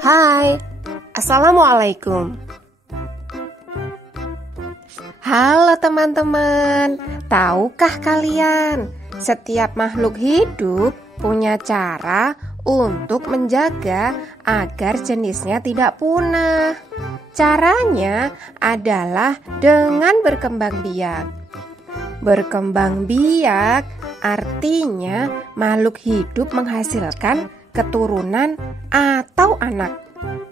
Hai, Assalamualaikum. Halo teman-teman, tahukah kalian setiap makhluk hidup punya cara untuk menjaga agar jenisnya tidak punah. Caranya adalah dengan berkembang biak. Berkembang biak artinya makhluk hidup menghasilkan keturunan atau anak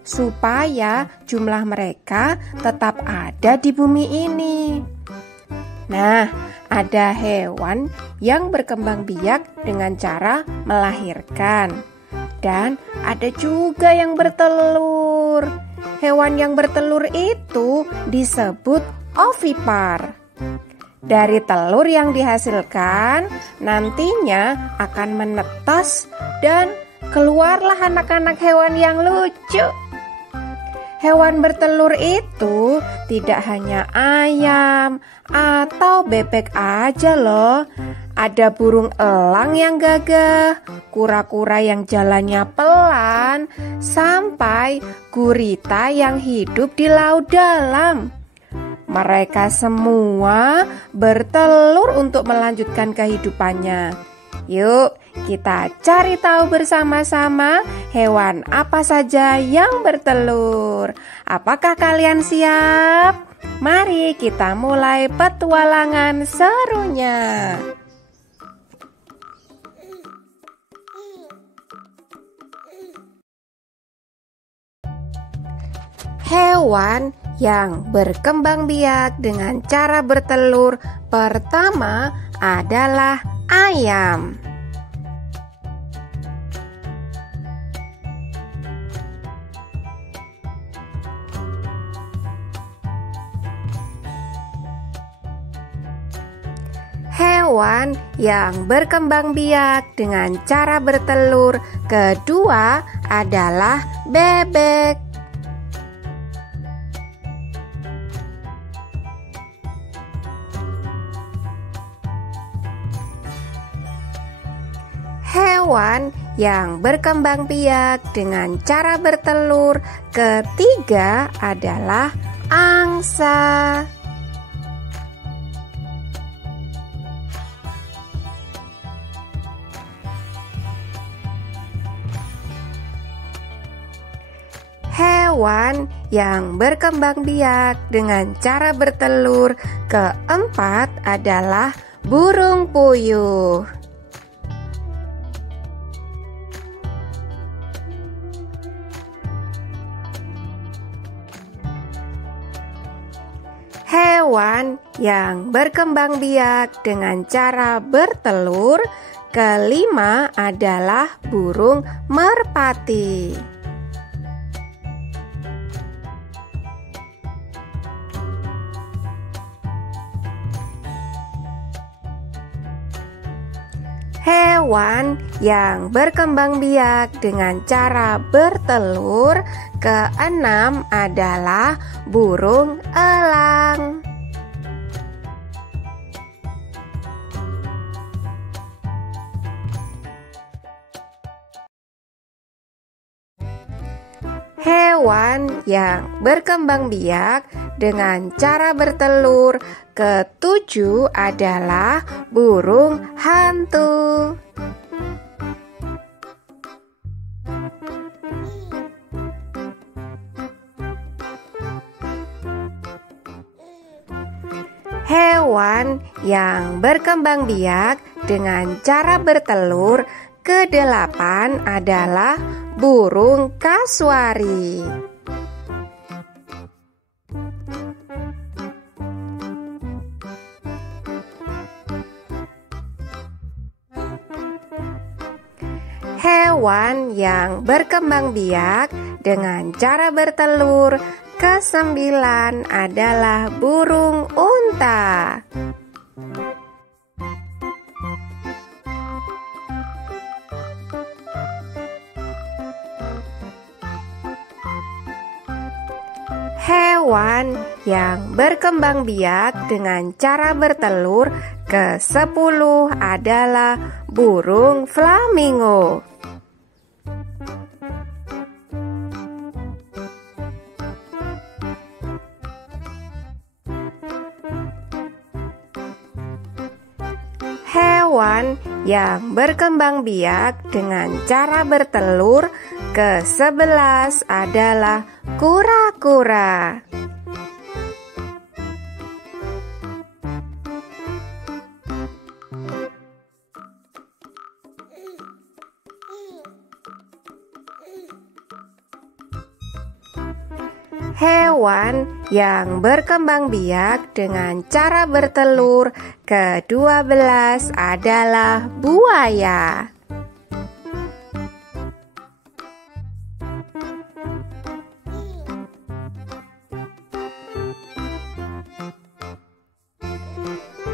supaya jumlah mereka tetap ada di bumi ini. Nah, ada hewan yang berkembang biak dengan cara melahirkan, dan ada juga yang bertelur. Hewan yang bertelur itu disebut ovipar. Dari telur yang dihasilkan, nantinya akan menetas dan keluarlah anak-anak hewan yang lucu. Hewan bertelur itu tidak hanya ayam atau bebek aja loh. Ada burung elang yang gagah, kura-kura yang jalannya pelan, sampai gurita yang hidup di laut dalam. Mereka semua bertelur untuk melanjutkan kehidupannya. Yuk, kita cari tahu bersama-sama hewan apa saja yang bertelur. Apakah kalian siap? Mari kita mulai petualangan serunya. Hewan yang berkembang biak dengan cara bertelur pertama adalah ayam. Hewan yang berkembang biak dengan cara bertelur kedua adalah bebek. Hewan yang berkembang biak dengan cara bertelur ketiga adalah angsa. Hewan yang berkembang biak dengan cara bertelur keempat adalah burung puyuh. Hewan yang berkembang biak dengan cara bertelur kelima adalah burung merpati. Hewan yang berkembang biak dengan cara bertelur keenam adalah burung elang. Hewan yang berkembang biak dengan cara bertelur ketujuh adalah burung hantu. Hewan yang berkembang biak dengan cara bertelur kedelapan adalah burung kasuari. Hewan yang berkembang biak dengan cara bertelur kesembilan adalah burung unta. Hewan yang berkembang biak dengan cara bertelur ke-10 adalah burung flamingo. Hewan yang berkembang biak dengan cara bertelur ke-11 adalah kura-kura. Hewan yang berkembang biak dengan cara bertelur ke-12 adalah buaya.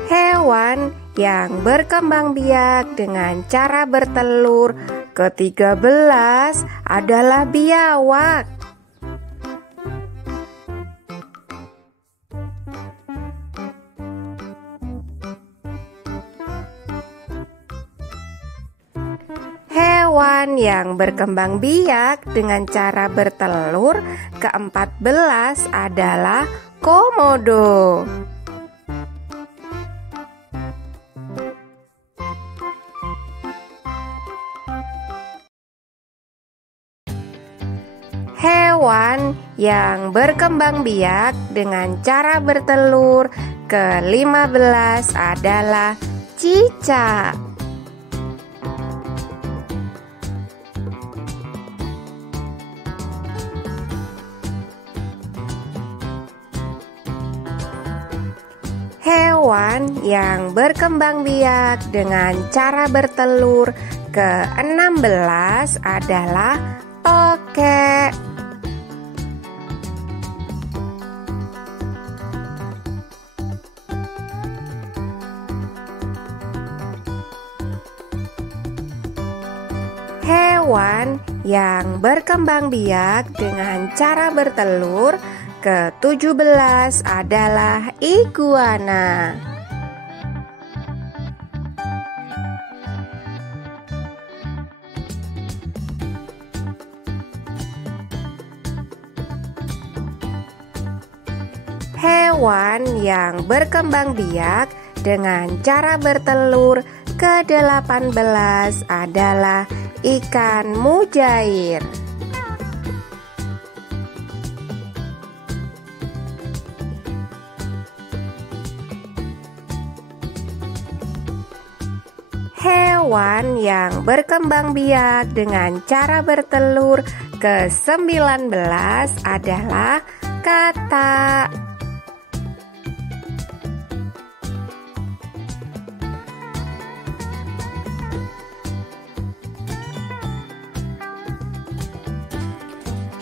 Hewan yang berkembang biak dengan cara bertelur ke-13 adalah biawak. Hewan yang berkembang biak dengan cara bertelur ke-14 adalah komodo. Hewan yang berkembang biak dengan cara bertelur ke-15 adalah cicak. Hewan yang berkembang biak dengan cara bertelur ke-16 adalah tokek. Hewan yang berkembang biak dengan cara bertelur ke-17 adalah iguana. Hewan yang berkembang biak dengan cara bertelur ke-18 adalah ikan mujair. Hewan yang berkembang biak dengan cara bertelur ke-19 adalah katak.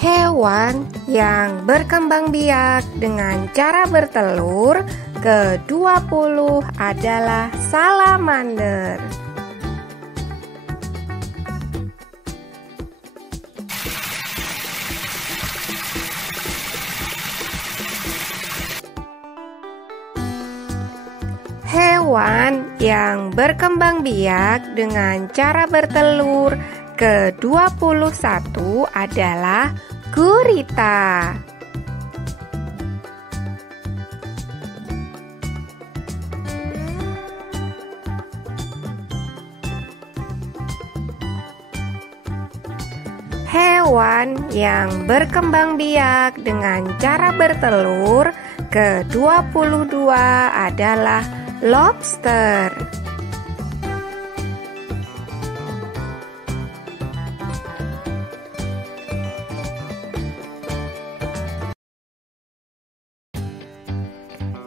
Hewan yang berkembang biak dengan cara bertelur ke-20 adalah salamander. Hewan yang berkembang biak dengan cara bertelur ke-21 adalah gurita. Hewan yang berkembang biak dengan cara bertelur ke-22 adalah lobster.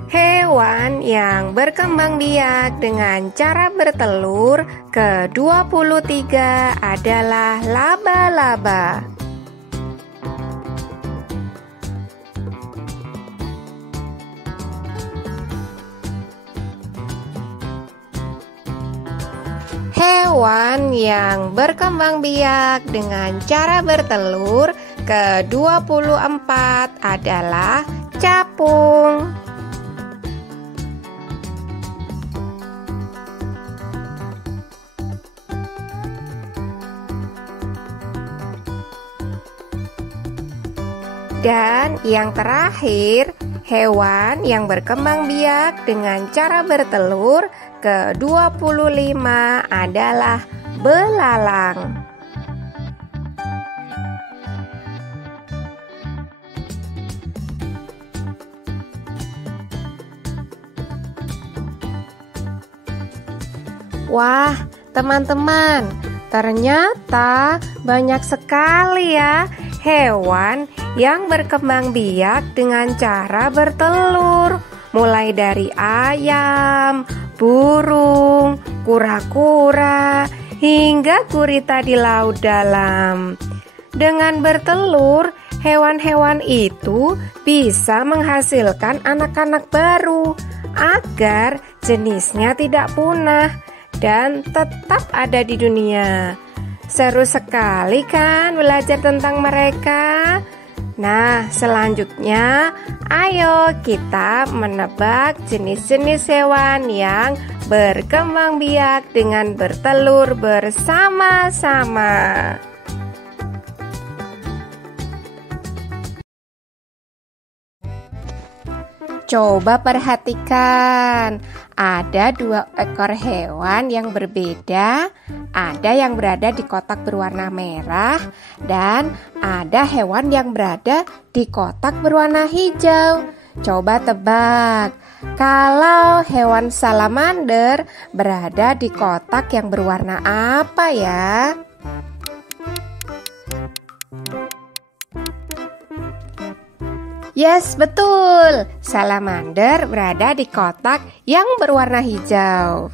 Hewan yang berkembang biak dengan cara bertelur ke-23 adalah laba-laba. Hewan yang berkembang biak dengan cara bertelur ke-24 adalah capung. Dan yang terakhir, hewan yang berkembang biak dengan cara bertelur ke-25 adalah belalang. Wah, teman-teman, ternyata banyak sekali ya hewan yang berkembang biak dengan cara bertelur. Mulai dari ayam, burung, kura-kura, hingga gurita di laut dalam. Dengan bertelur, hewan-hewan itu bisa menghasilkan anak-anak baru agar jenisnya tidak punah dan tetap ada di dunia. Seru sekali kan belajar tentang mereka? Nah, selanjutnya ayo kita menebak jenis-jenis hewan yang berkembang biak dengan bertelur bersama-sama. Coba perhatikan, ada 2 ekor hewan yang berbeda. Ada yang berada di kotak berwarna merah dan ada hewan yang berada di kotak berwarna hijau. Coba tebak, kalau hewan salamander berada di kotak yang berwarna apa ya? Yes, betul. Salamander berada di kotak yang berwarna hijau.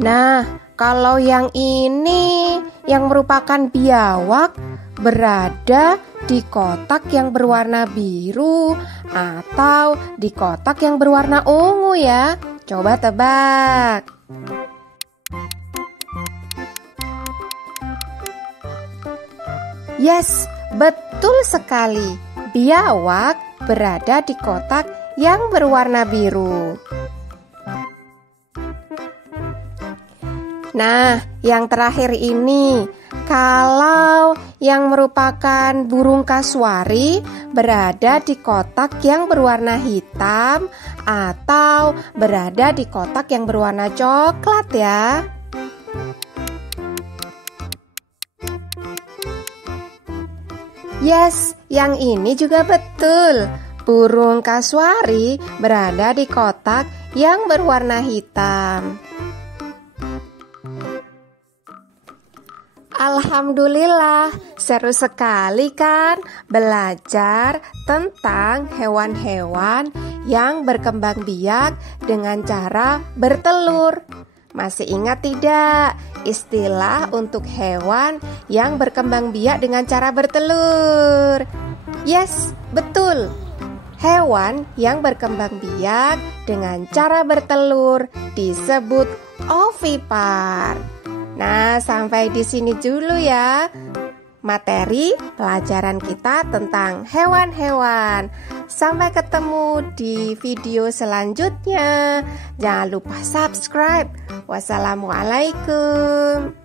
Nah, kalau yang ini yang merupakan biawak berada di kotak yang berwarna biru atau di kotak yang berwarna ungu ya. Coba tebak. Yes, betul sekali. Biawak berada di kotak yang berwarna biru. Nah, yang terakhir ini, kalau yang merupakan burung kasuari berada di kotak yang berwarna hitam atau berada di kotak yang berwarna coklat ya. Yes, yang ini juga betul. Burung kasuari berada di kotak yang berwarna hitam. Alhamdulillah, seru sekali kan belajar tentang hewan-hewan yang berkembang biak dengan cara bertelur. Masih ingat tidak istilah untuk hewan yang berkembang biak dengan cara bertelur? Yes, betul. Hewan yang berkembang biak dengan cara bertelur disebut ovipar. Nah, sampai di sini dulu ya materi pelajaran kita tentang hewan-hewan. Sampai ketemu di video selanjutnya. Jangan lupa subscribe. Wassalamualaikum.